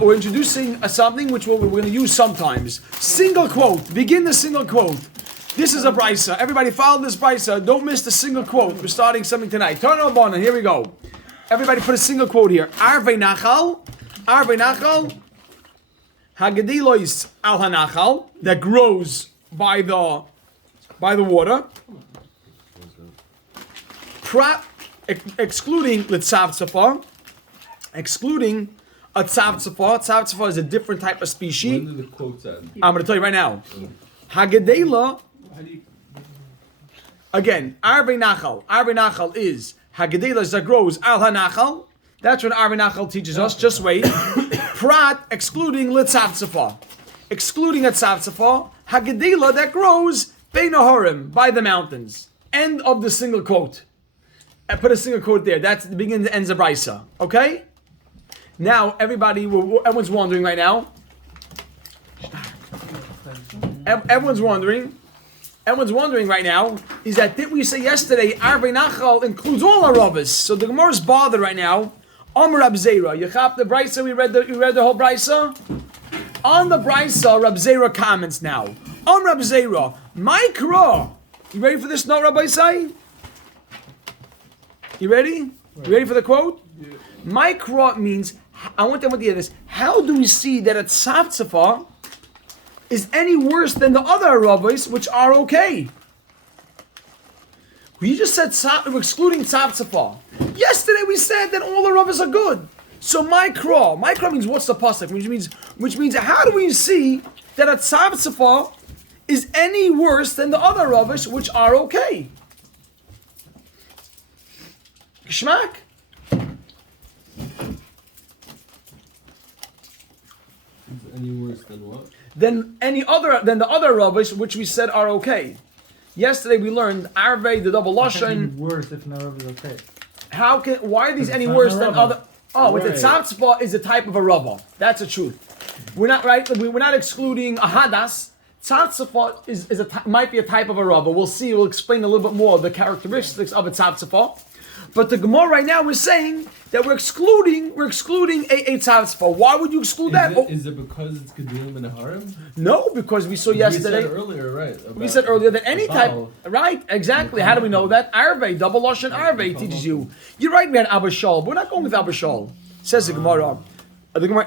we're introducing something which we're going to use sometimes. Single quote. Begin the single quote. This is a brisa. Everybody follow this brisa. Don't miss the single quote. We're starting something tonight. Turn on and here we go. Everybody put a single quote here. Arvei nachal. Hagedilois al hanachal, that grows by the water. Excluding litzavtzafa. Excluding a tzavtzafa. Tzavtzafa is a different type of species. When did the quotes end? I'm going to tell you right now. Hagedela. Again, Arvei Nachal. Arvei Nachal is Hagedela that grows al hanachal. That's what Arvei Nachal teaches us. Just wait. Prat, excluding litzavtzafa. Excluding a tzavtzafa. Hagedela that grows beinahorim, by the mountains. End of the single quote. I put a single quote there. That's the beginning and ends of brisa. Okay? Now, everyone's wondering right now. Everyone's wondering right now, is that did we say yesterday, Arvei Nachal includes all our Rabbis. So the Gemara is bothered right now. Amr Rab Zera. You chap the brisa, we read the whole brisa? On the brisa, Rab Zera comments now. Amr Rab Zera, Mikra. You ready for this note, Rabbi Say? You ready? You ready for the quote? Yeah. Mikra means, I want to hear this. How do we see that a tzavtzafa is any worse than the other rabbis, which are okay? We just said we're excluding tzavtzafa. Yesterday we said that all the rabbis are good. So Mikra means what's the pasuk? Which means how do we see that a tzavtzafa is any worse than the other rabbis, which are okay? Geschmack? Any worse than what? Than the other rabbis, which we said are okay. Yesterday we learned Arvei, the double lashon. Worse if no rubber is okay. Why are these any worse than other? Oh, right. The tzavtzpa is a type of a rubber. That's the truth. We're not right. We're not excluding a hadas. Tzavtzpa might be a type of a rubber. We'll see. We'll explain a little bit more of the characteristics of a tzavtzpa. But the Gemara right now is saying that we're excluding a tzavtzpa. Why would you exclude that? Is it because it's gedulim and harim? No, because we saw yesterday. We said earlier, right? We said earlier that any type, right? Exactly. How do we know that? Arvei, double lashon Arvei teaches you. You're right, man. Abba Shal. We're not going with Abba Shal. Says the Gemara.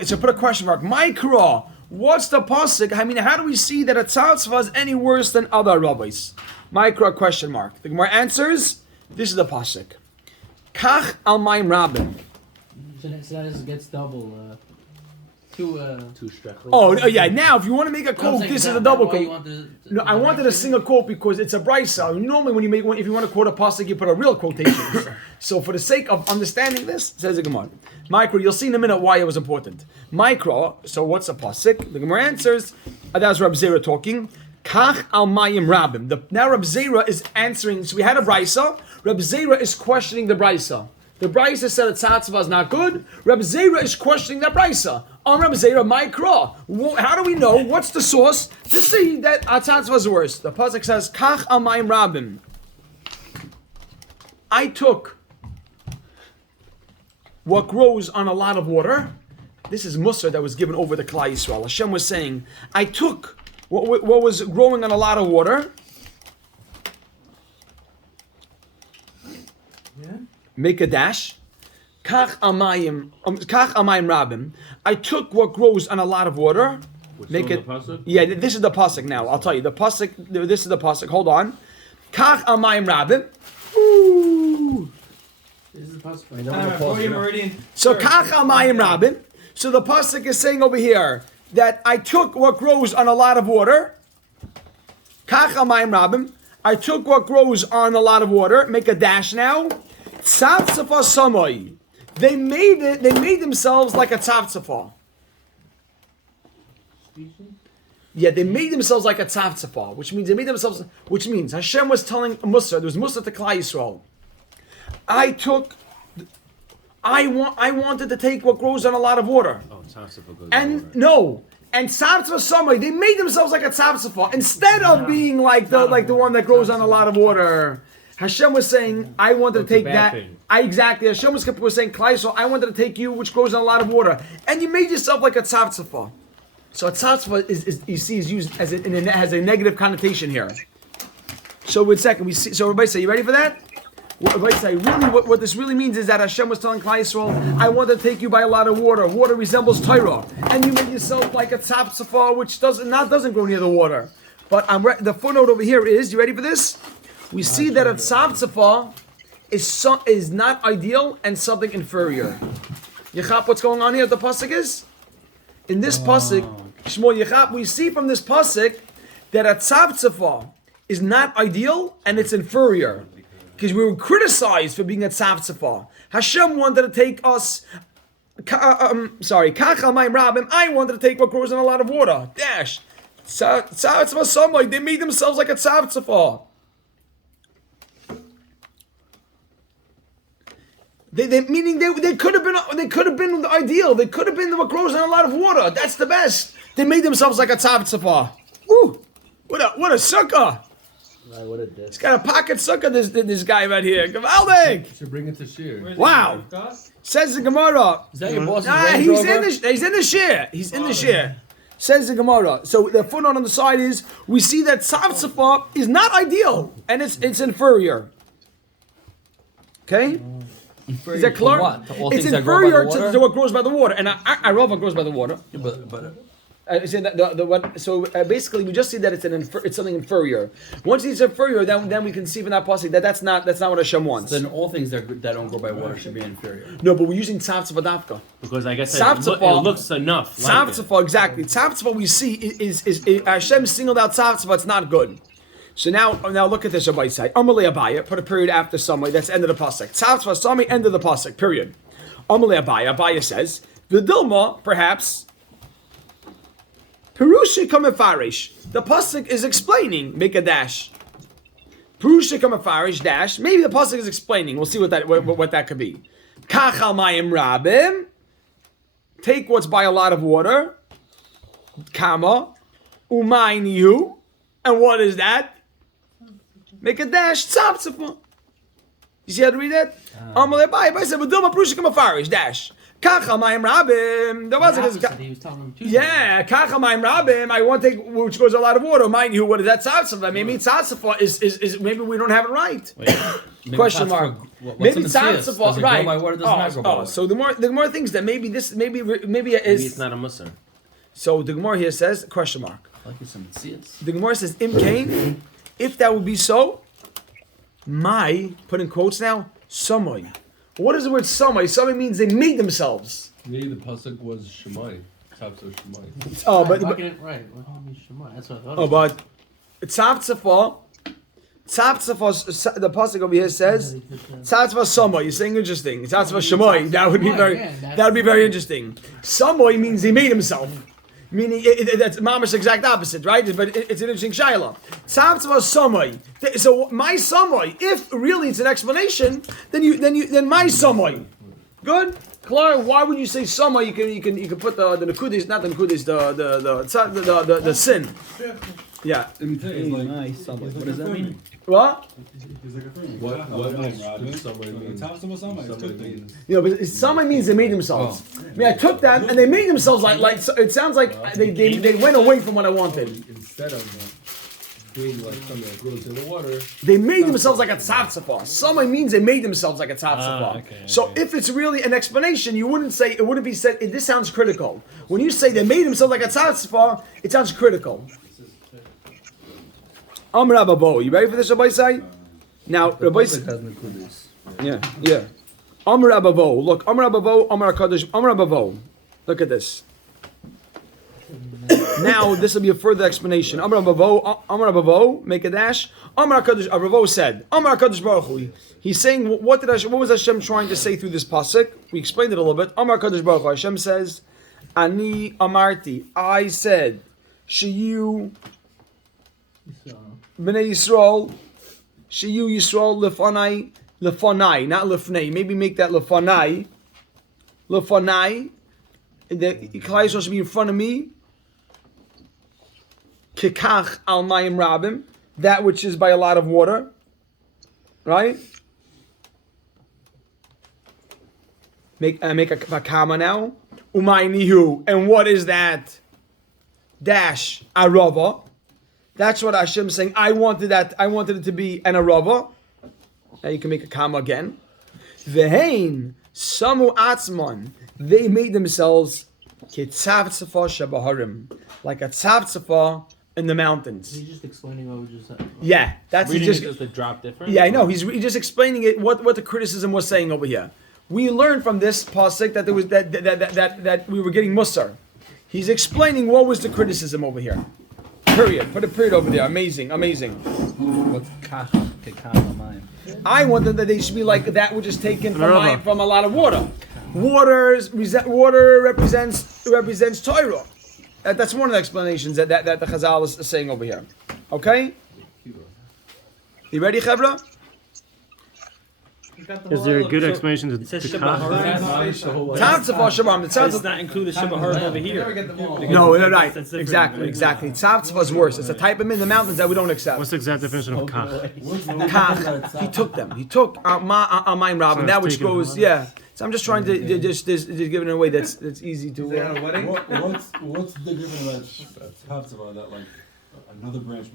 So put a question mark. Mikra. What's the pasuk? I mean, how do we see that a tzavtzva is any worse than other rabbis? Mikra question mark. The Gemara answers. This is the pasuk. Kach al mayim rabim. So that gets double. Two shekels. Oh yeah. Now, if you want to make a quote, this is a double quote. No, I wanted a single quote because it's a brisa. Normally, when you make one, if you want to quote a pasuk, you put a real quotation. So, for the sake of understanding this, says the Gemara. Micro, you'll see in a minute why it was important. Micro. So, what's a pasuk? The Gemara answers. That's Rab Zera talking. Kach al mayim rabim. Now Rab Zera is answering. So we had a brisa. Rab Zera is questioning the brisa. The brisa said that tzavtzva is not good. Rab Zera is questioning that brisa. On Rab Zera, Mikra. How do we know? What's the source to see that tzavtzva is worse? The pasuk says, Kach al mayim rabim. I took what grows on a lot of water. This is Musar that was given over to Klal Yisrael. Hashem was saying, I took what was growing on a lot of water. Yeah. Make a dash. Kach amayim rabim. I took what grows on a lot of water. Make it. Yeah, this is the pasuk now. I'll tell you the pasuk. This is the pasuk. Hold on. Kach amayim rabim. Ooh. This is the pasuk. So kach amayim rabim. So the pasuk is saying over here that I took what grows on a lot of water. Kach amayim rabim. I took what grows on a lot of water. Make a dash now. Tzavtzafa samai. They made themselves like a tzavtzafa. Yeah, they made themselves like a tzavtzafa, which means Hashem was telling Musa, there was Musa to Klal Yisrael. I wanted to take what grows on a lot of water. Oh, tzavtzafa goes and over. No. And tzavtzafa samai, they made themselves like a tzavtzafa instead of being like the one that grows on a lot of water. Hashem was saying, I wanted to take that. thing. Exactly. Hashem was saying, Klai, so I wanted to take you, which grows in a lot of water. And you made yourself like a tzavtzafa. So a tzavtzafa is you see, is used as has a negative connotation here. So one second, we see. So everybody say, you ready for that? Everybody say, really, what this really means is that Hashem was telling Klai Yisrael, I want to take you by a lot of water. Water resembles Torah, and you made yourself like a tzavtzafa, which doesn't grow near the water. But the footnote over here is, you ready for this? We see that a tzavtzafa is not ideal and something inferior. Yechap, what's going on here? The pasuk is in this pasuk. Shmuel Yechap, we see from this pasuk that a tzavtzafa is not ideal and it's inferior because we were criticized for being a tzavtzafa. Hashem wanted to take us. Kachal ma'im rabim. I wanted to take what grows in a lot of water. Dash. Tzavtzafa, some they made themselves like a tzavtzafa. Meaning they could have been the ideal. They could have been what grows in a lot of water. That's the best. They made themselves like a tzavtzafa. Woo! What a sucker! What a dish. He's got a pocket sucker. This guy right here. Gavaldik. You should bring it to shear. Wow. Says the Gemara. Is that your boss's He's Range Rover? he's in the share. He's in the share. Says the Gemara. So the footnote on the side is we see that tzavtzafa is not ideal and it's inferior. Okay. Is that clear? What? To all It's things that grow by the inferior water? to what grows by the water, and I love what grows by the water. Yeah, but Basically, we just see that it's something inferior. Once it's inferior, then we can see from that pasuk that's not what Hashem wants. then all things that don't grow by water should be inferior. No, but we're using tzavtzafa dafka. Because I guess Tzavtzafa- it looks enough. Like it. Tzavtzafa, exactly. Tzavtzafa we see is Hashem singled out tzavtzafa. It's not good. So now look at this Rabbi side. Amalei Abaya, put a period after Samai. That's the end of the pasuk. Tzavtzafa Samai, end of the pasuk. Period. Amalei Abaya. Abaya says the Dilma perhaps. Perusha kamefarish. The pasuk is explaining. Make a dash. Perusha kamefarish dash. Maybe the pasuk is explaining. We'll see what that could be. Kachal mayim rabim. Take what's by a lot of water. Kama umaynihu. And what is that? Make a dash. Tzavtzafa. You see how to read it? Amalei Abaya said, "V'dilma perusha kamefarish dash." Kachal mayim rabim. The pasuk is. He was telling him to. Yeah, kachal mayim rabim. I want to take which goes a lot of water. Mind you, what is that tzavtzafa? Maybe tzavtzafa is maybe we don't have it right. Question mark. Maybe tzavtzafa right? By water, does not grow by water. So the more things that maybe Maybe it's not a musar. So the Gemara here says question mark. Like some seeds. The Gemara says imkain. If that would be so, my put in quotes now samai. What is the word samai? Samai means they made themselves. Maybe the pasuk was Shemai. Tzavtzafa Shemai. Oh, but Right. What do you mean Shema? That's what I thought. Oh, but tzavtzafa, the pasuk over here says tzavtzafa samai. You're saying interesting. Tzavtzafa shemai. That would be very interesting. Samai means he made himself. Meaning that's mama's exact opposite, right? But it's an interesting shaila. Tzavtzafa samai. So my samai, if really it's an explanation, then my samai. Good. Clara, why would you say samai? You can put the nekudis, not the nekudis, the sin. Yeah. What does that mean? What? What does somebody mean? Somebody means. You know, but samai means they made themselves. I mean, I took that and they made themselves like it sounds like they went away from what I wanted. Instead of being like something that grows in the water, They made themselves like a tzavtzafa. Samai means they made themselves like a tzavtzafa. So if it's really an explanation, it wouldn't be said. This sounds critical. When you say they made themselves like a tzavtzafa, it sounds critical. Amr Rabbo, you ready for this, Rabbi Sai? Now, Rabbi Sai. Yeah. Amr Rabbo, look, Amr Rabbo, Amr Kadosh, Amr Rabbo. Look at this. Now, this will be a further explanation. Amr Rabbo, make a dash. Amr Kadosh, Rabbo said, Amr Kadosh Baruch Hu. He's saying, what was Hashem trying to say through this pasuk? We explained it a little bit. Amr Kadosh Baruch Hu. Hashem says, Ani Amarti, I said, Shiyu B'nai Yisrael, Shiyu Yisrael lefanai, not lefnei. Maybe make that lefanai. Lefanai, the Klai Yisrael should be in front of me. Kikach al mayim rabim, that which is by a lot of water. right? Make a comma now. Umaynihu. And what is that? Dash arava. That's what Hashem's saying. I wanted that. I wanted it to be an arava. Now you can make a comma again. Vehein samu atzmon. They made themselves kitzavtzafa shabaharim, like a tzavtzafa in the mountains. He's just explaining what we just said. Yeah, that's Reading just. it, does the drop different? Yeah, I know. He's just explaining it. What the criticism was saying over here. We learned from this pasuk that there was that we were getting musar. He's explaining what was the criticism over here. Period. Put a period over there. Amazing. What's kacha? I wanted that they should be like that, which is taken from a lot of water. Water represents Torah. That's one of the explanations that the Chazal is saying over here. Okay? You ready, Chevra? Is there a good explanation to says the Tzavtzava Shabam. Does not include the Shabbat over here. No, right. Exactly. Tzavtzava is worse. It's a type of in the mountains that we don't accept. What's the exact definition of kach? Kach. He took them. He took Amayim Rabin. That which goes, yeah. So I'm just trying to just give it in a way that's easy to. What's the difference about Tzavtzava that like another branch?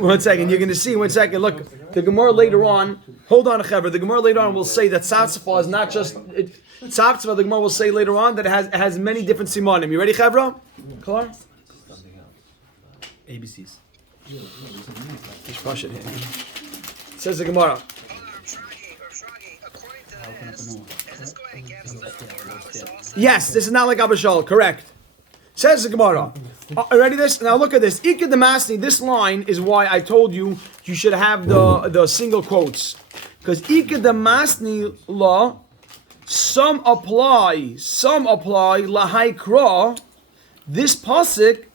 One second, you're going to see. 1 second, look. The Gemara later on. Hold on, Chaver. The Gemara later on will say that Tzavtzava is not just Tzavtzava. The Gemara will say later on that it has many different simanim. You ready, Chaver? Klar? ABCs. Just brush it here. Says the Gemara. Yes, this is not like Abishal, correct. Says the Gemara. Ready this? Now look at this. Ikad Damasni, this line is why I told you should have the single quotes. Because Ikad Damasni law, some apply, lahaikra, this pasuk,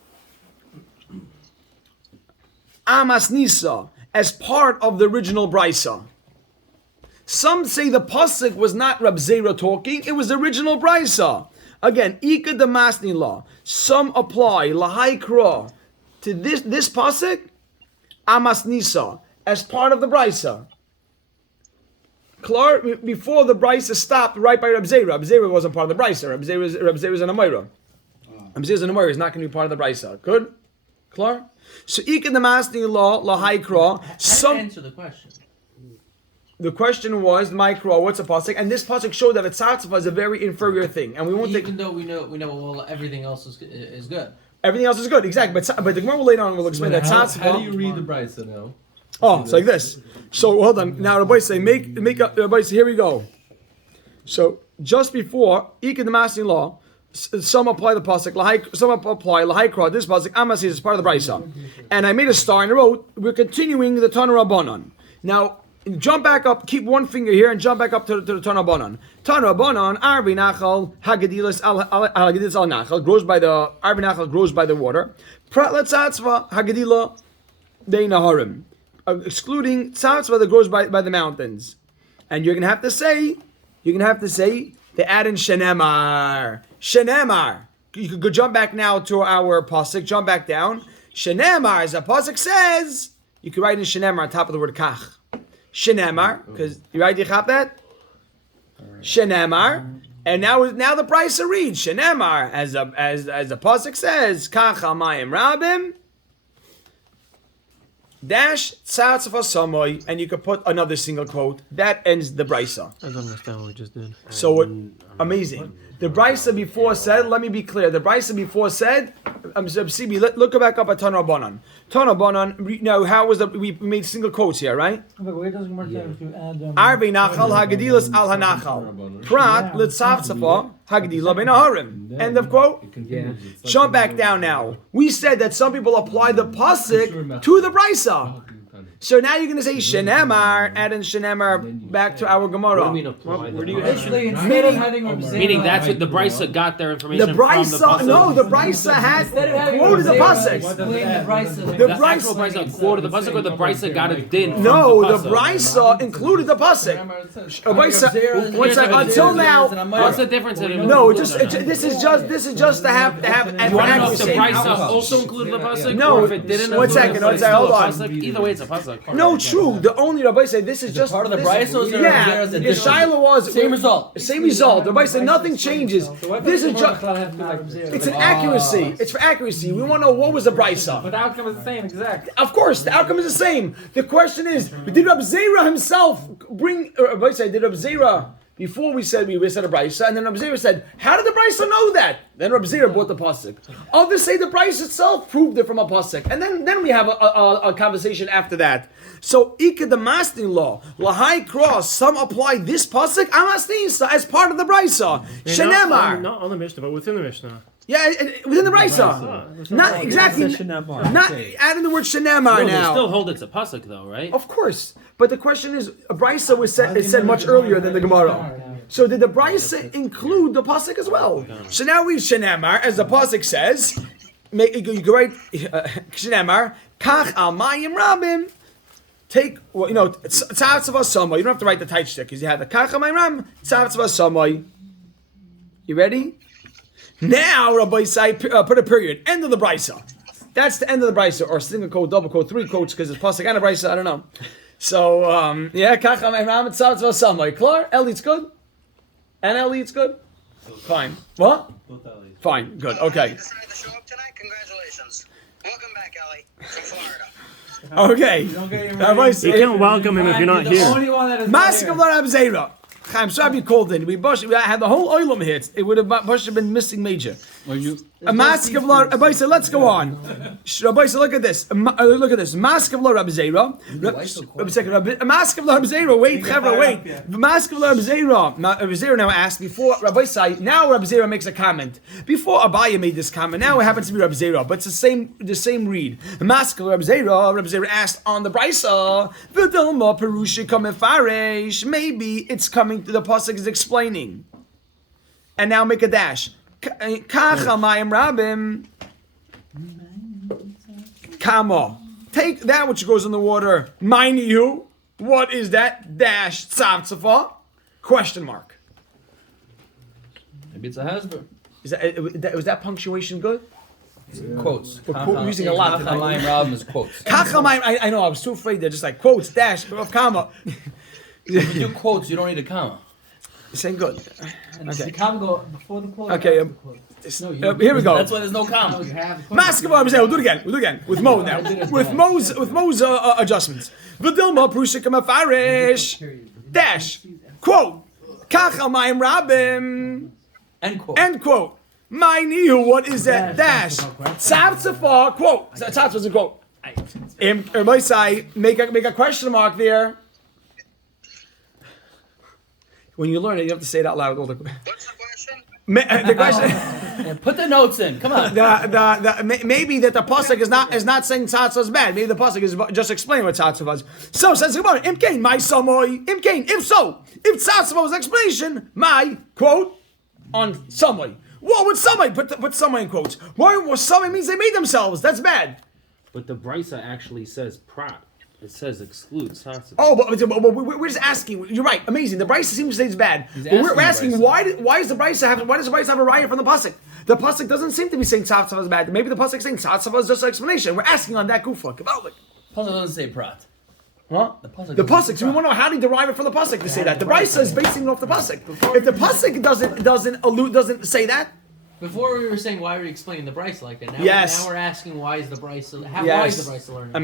amasnisa, as part of the original brisa. Some say the pasuk was not Rab Zera talking; it was the original brisa. Again, Ika Damasni law. Some apply lahaikra to this pasuk, amasnisa, as part of the brisa. Klar, before the brisa stopped right by Rab Zera. Rab Zera wasn't part of the brisa. Rab Zera is an Amira. Rab Zera is an Amira. Is not going to be part of the brisa. Good, Klar. So Ika Damasni law lahaikra. Some answer the question. The question was, Micro, what's a pasuk? And this pasuk showed that a tzavtzava is a very inferior thing, and we won't take. Even though we know everything else is good. Everything else is good, exactly. But the Gemara later on will explain that tzavtzava. How do you read the brisa now? Oh, it's like this. So hold on. Now Rabbi say, make Rabbi say, here we go. So just before Ika the Masni law, some apply the pasuk, some apply lahaikra. This pasuk Amas is part of the brisa, and I made a star and I wrote, we're continuing the Tana Rabbanon. Now. Jump back up, keep one finger here, and jump back up to the Tana Rabbanon. Tana Rabbanon, Arvi Nachal, Hagadilas al Nachal, grows by the Arvi Nachal grows by the water. Prat Latzatzva, Hagadila, Beinaharim, excluding Tzatzva that grows by the mountains. And you're gonna have to say, they add in Shenemar. You could go jump back now to our pasuk. Jump back down. Shenemar, as the pasuk says, you could write in Shenemar on top of the word Kach. Shenemar, because you right, you have that? Shenemar, and now the price reads Shenemar, as the pasuk says, Kach Hamayim Rabim, dash Tzavtzava Samoy, and you could put another single quote. That ends the brisa. I don't understand what we just did. So amazing. The brisa before said, let me be clear. The brisa before said, look back up at Tana Rabbanon. Tana Rabbanon. Now, how was that? We made single quotes here, right? Where does it work if you add Arvei Nachal Hagadilas al Hanachal. Prat Litzavtzafa Hagadila Ben Aharim. End of quote. Jump back down now. We said that some people apply the pasuk to the brisa. So now you're going to say Shenemar, add in Shenemar back to our Gemara. What do you mean apply? Where do you basically instead of having meaning that's what the brisa got their information the from brisa, the no, the brisa had quoted the pasuk. explain the brisa. The actual brisa quoted the pasuk, or the brisa got it din. No, the brisa included the pasuk. One second. Until now, What's the difference? no, this is just to have You want to know if the accuracy. brisa also included the pasuk? No, or if it didn't one include second, it, but it's hold still a on. pasuk? Either way, it's a pasuk. pasuk. No, true. The only Rabbi said this is just part of the this- Bryce, or is it Yeah, Rabbi the Zera's Shiloh was Same result. Same result. The Rabbi said nothing changes. This is just. It's It's an accuracy. It's for accuracy. We want to know what was the Brisa. But the outcome is the same, exact. Of course, the outcome is the same. The question is, did Rabbi Zera himself bring? Rabbi said, did Rabbi Zera? Before we said a Brisa, and then Rabbi Zera said, "How did the Brisa know that?" Then Rabbi Zera brought the pasuk. Others say the Brisa itself proved it from a pasuk, and then we have a conversation after that. So Ika the masting law, lahai cross. Some apply this pasuk amasnisa as part of the Brisa. Shenemar. Not on the Mishnah, but within the Mishnah. Yeah, within the Brisa. Not exactly. Not adding the word shenemar They now. still hold it's a pasuk though, right? Of course, but the question is, a brisa was said much earlier than the Gemara. So did the brisa include the pasuk as well? So now we shenemar, as the pasuk says, you can write shenemar kach al mayim rabim. Take tzatzava samay. You don't have to write the tight stick because you have the kach al mayim rabim tzatzava samay. You ready? Now Rabbi Sai put a period. End of the brisa. That's the end of the brisa, or single quote, double quote, three quotes because it's pasuk and a brisa. I don't know. So kacham ram tzavtzva samay. Klar, Eli, it's good, and Eli, it's good. Fine. What? Fine. Good. Okay. Decided to show up tonight. Congratulations. Welcome back, Ellie, from Florida. Okay. You can't welcome him if you're not here. Mask of Rab Zera. I'm sorry you called in. We had the whole oilam hit. It would have been missing major. A mask of Lord Rabbi said, let's go on. Rabbi said, look at this. Look at this. Mask of Lord Rabbi Zera. A mask of Lord Rabbi Zera. Wait, Chevra, wait. The mask of Lord Rabbi Zera. Rabbi Zera now asked before Rabbi said. Now Rabbi Zera makes a comment. Before Abaya made this comment. Now it happens to be Rabbi Zera, but it's the same read. The mask of Rabbi Zera. Rabbi Zera asked on the Brisa. V'dilma perushi kamefaresh. Maybe it's coming. The pasuk is explaining. And now make a dash. Kachamayim rabim. Kama. Take that which goes in the water. Mind you. What is that? Dash tzavtzafa? Question mark. Maybe it's a hasber. Was that punctuation good? Quotes. We're using a lot. Kachamayim Rabim is quotes. Kachamayim. I know. I was too afraid. They're just like quotes. Dash of comma. If you do quotes, you don't need a comma. Saying good. And the comma go before the quote. Okay. Here we go. That's why there's no comma. Mask of Rabbi Zera. We'll do it again. With Mo now. With Mo's adjustments. V'dilma prushikam afarish. Dash. Quote. Kachal mayim rabim. End quote. My nihu. What is that? Dash. Tzavtzafa. Quote. Tzavtzafa's a quote. Everybody say, make a question mark there. When you learn it, you have to say it out loud. What's the question? The question. Put the notes in. Come on. Maybe that the pasuk is not saying tzatza is bad. Maybe the pasuk is just explaining what tzatza was. So says the Gemara, Imkain, my samoy. Imkain, if so, if tzatza was explanation, my quote on samoy. What would samoy put samoy in quotes? Why was samoy means they made themselves? That's bad. But the brisa actually says prat. It says exclude tzatza. Oh, but we're just asking. You're right. Amazing. The Brisa seems to say it's bad. But we're asking why does the Brisa have a riot from the pasuk? The pasuk doesn't seem to be saying tzavtzava is bad. Maybe the pasuk is saying tzavtzava is just an explanation. We're asking on that kufa. Pasuk doesn't say prat. Huh? The pasuk. So we want to know how do you derive it from the pasuk to say that. The Brisa is basing it off the pasuk. If the pasuk doesn't say that. Before we were saying why are we explaining the Bryce like that. Now we're asking why is the Bryce why is the Bryce learning?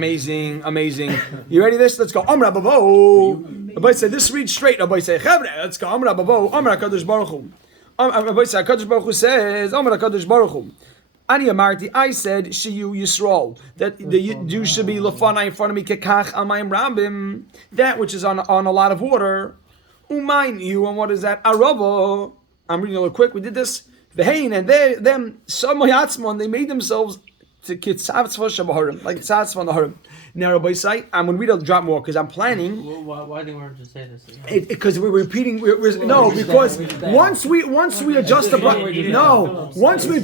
Amazing. You ready this? Let's go. Amra bavo. Rabbi say this read straight. Rabbi say Chavre. Let's go. Amra bavo. Amra Kadosh Baruch Hu. Rabbi say Kadosh Baruch Hu says Amra Kadosh Baruch Hu. Ani Amarti, I said Shiyu Yisrael that the Jew should be lefanai in front of me kekach amayim rabim, that which is on a lot of water. Umain you, and what is that? Aravo. I'm reading a little quick. We did this. The Hain and them Samoyatzmon, they made themselves to Kitzavtzva Shabaharim, like Tzavtzva on the Harim. Now, Rabbi Sai, I'm going to read a drop more because I'm planning. Why didn't we just say this? Because we're repeating. Because once we adjust the once we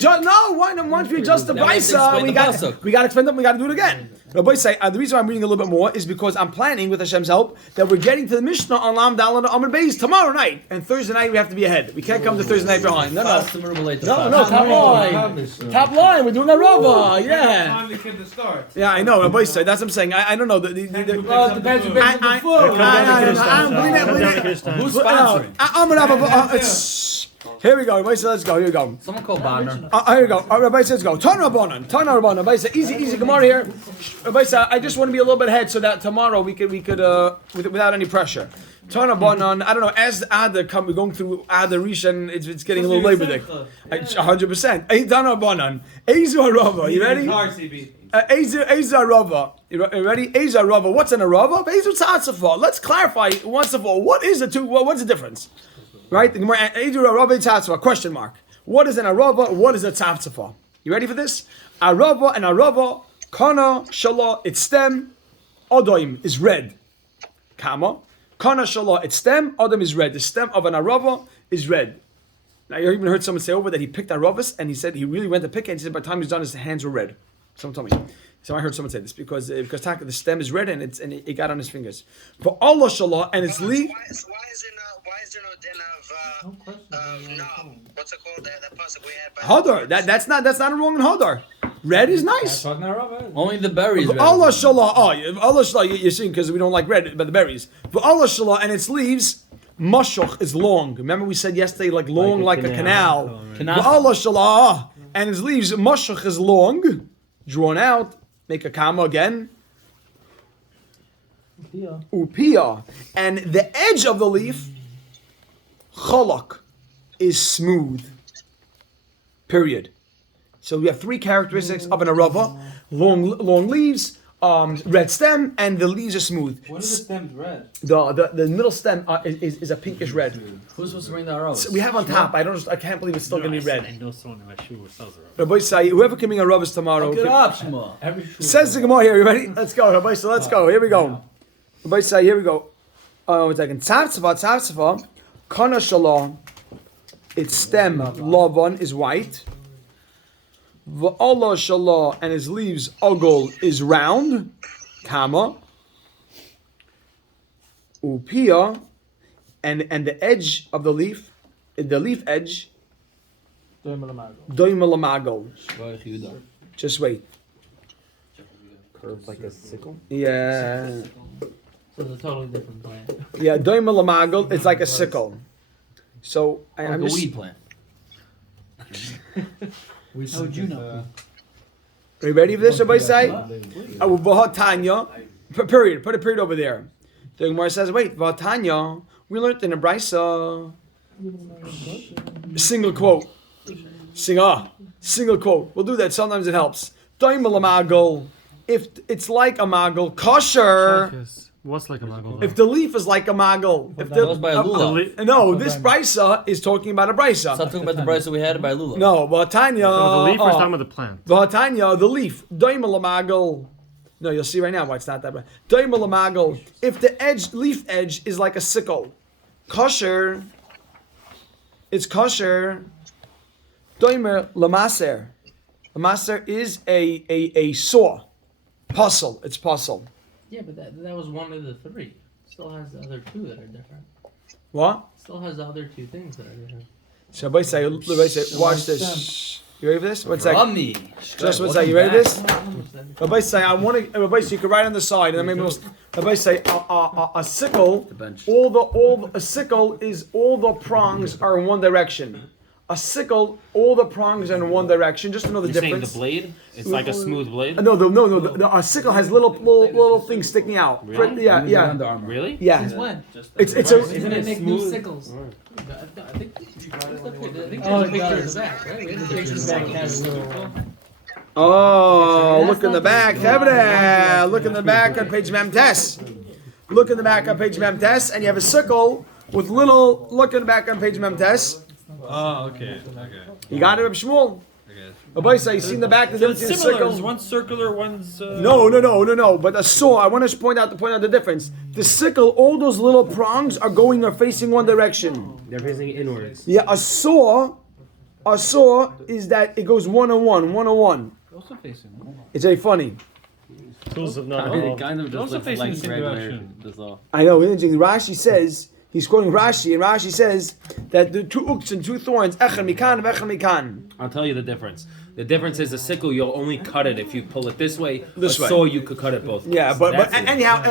adjust the brisa, we got to explain them. We got to do it again. Rabbi Say, the reason why I'm reading a little bit more is because I'm planning with Hashem's help that we're getting to the Mishnah on Lam Dalad Amr Beis tomorrow night, and Thursday night we have to be ahead. We can't come to Thursday night behind. No, top line. We're doing a Rava. Yeah. Time to get the start. Yeah, I know. Rabbi Say, that's what I'm saying. I don't know. Well, it depends who picks up the food. Who's sponsoring? Here we go. Everybody say, let's go. Here we go. Someone call Bonner. Here we go. Everybody say, let's go. Turn Rabbanan. Everybody say, easy. Gemara here. Everybody say, I just want to be a little bit ahead so that tomorrow we could without any pressure. Turn Rabbanan. I don't know. As the Adar we're going through Adar Rishon. It's getting a little Labor Day. 100%. Turn Rabbanan. Ezu Rava. You ready? Ezu Rava. You ready? Ezu Rava. What's in a Rava? Ezu Tzatzafa. Let's clarify once and for all. What is the two? What's the difference? Right? Question mark. What is an arava? What is a tzavtzafa? You ready for this? Arava and arava, kana, shala, its stem, odoim is red. Kama. Kana, shala, its stem, odom is red. The stem of an arava is red. Now, you even heard someone say over that he picked aravas and he said he really went to pick it and he said by the time he's done his hands were red. Someone told me. So I heard someone say this because the stem is red and it got on his fingers. For Allah shala and its leaf. Why is there no din of knob? What's it called? That pasuk we had. Hadar. That's not wrong in Hadar. Red is nice. Only the berries. Allah shala. Allah shala. You're seeing because we don't like red, but the berries. But Allah shala and its leaves. Mashoch is long. Remember we said yesterday, like long, like a canal. But Allah shala and its leaves. Mashoch is long, drawn out. Make a comma again. Upia. And the edge of the leaf, chalak, is smooth. Period. So we have three characteristics of an arava: long leaves, red stem, and the leaves are smooth. When is the stem red? The middle stem is a pinkish red. Who's supposed to bring the arrows? So we have on top. I can't believe it's still going to be red. I know someone in my shoe who sells a rubber. Rabbi say, whoever can bring a aravas tomorrow. Look it up, Shmuel. Says the Gemara here. You ready? Let's go, Rabbi. So let's go. Here we go. Rabbi say, here we go. 1 second. Tzavtzafa, kana shalom. Its stem, lavan, is white. V'Allah shalah, and his leaves, ogol, is round. Kama. Upia, and the edge of the leaf edge. Doimalamago. Just wait. Curved like a sickle? Yeah. So it's a totally different plant. Yeah, doimalamago, it's like a sickle. So I'm a just... weed plant. How would you know? Are you ready for this, everybody say? Vahatanya, period. Put a period over there. The Gemara says, wait, Vahatanya, we learned in a brisa. Single quote. Single quote. We'll do that. Sometimes it helps. Doimalamago. If it's like a magal, kosher. What's like a magal? If the leaf is like a magal. If That was by a lula. No, this brisa is talking about a brisa. Stop talking about the brisa we had by lula. No, Vahatanya. So the leaf or talking about the plant? Vahatanya, the leaf. Doimalamagal. No, you'll see right now why it's not that bad. Doimalamagal. If the leaf edge is like a sickle, kosher. It's kosher. Doimer lamaser. Lamaser is a saw. Puzzle. It's puzzle. Yeah, but that was one of the three. Still has the other two that are different. What? Still has the other two things that are different. So everybody say, watch this. You ready for this? 1 second. Rummy. Just 1 second. You ready for this? Everybody say, I want to. Everybody, so you can write on the side, and then maybe everybody say, a sickle. A sickle is all the prongs are in one direction. A sickle, all the prongs are in one direction. Just to know the You're difference. saying the blade? It's like a smooth blade? No. A sickle has little things sticking out. Really? Yeah. Really? Yeah. Since when? It's Isn't it make new sickles? I think there's Oh, a it picture in does. the back, right? We have the Picture in pictures the back. back has a little. Oh, look in the back. Look in the back on page Memtes. Look in the back on page Memtes, and you have a sickle with little. Look in the back on page Memtes. Oh, okay. You got it, Reb Shmuel. Abaisa, you seen the back? The difference in sickle. One's circular, one's. No. But a saw. I want to point out the difference. The sickle, all those little prongs are facing one direction. They're facing inwards. Yeah, a saw is that it goes one on one. Also facing. It's very funny. Tools of not I mean, it kind of just Also looks facing like the same regular direction. dissolve. I know. Interesting. Rashi says He's quoting Rashi, and Rashi says that the two uks and two thorns, echad mikan, echad mikan. I'll tell you the difference. The difference is a sickle, you'll only cut it if you pull it this way. This a way. saw, you could cut it both ways. Yeah, but That's it. anyhow,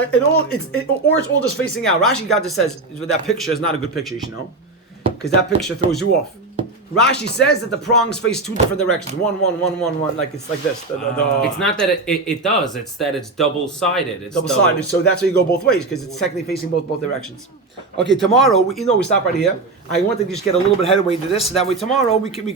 or it's all just facing out. Rashi got this says that picture is not a good picture, you should know, because that picture throws you off. Rashi says that the prongs face two different directions. One, like it's like this. It's not that it does. It's that it's double-sided. It's double-sided. So that's why you go both ways because it's technically facing both directions. Okay, tomorrow we stop right here. I want to just get a little bit headway into this, so that way tomorrow we could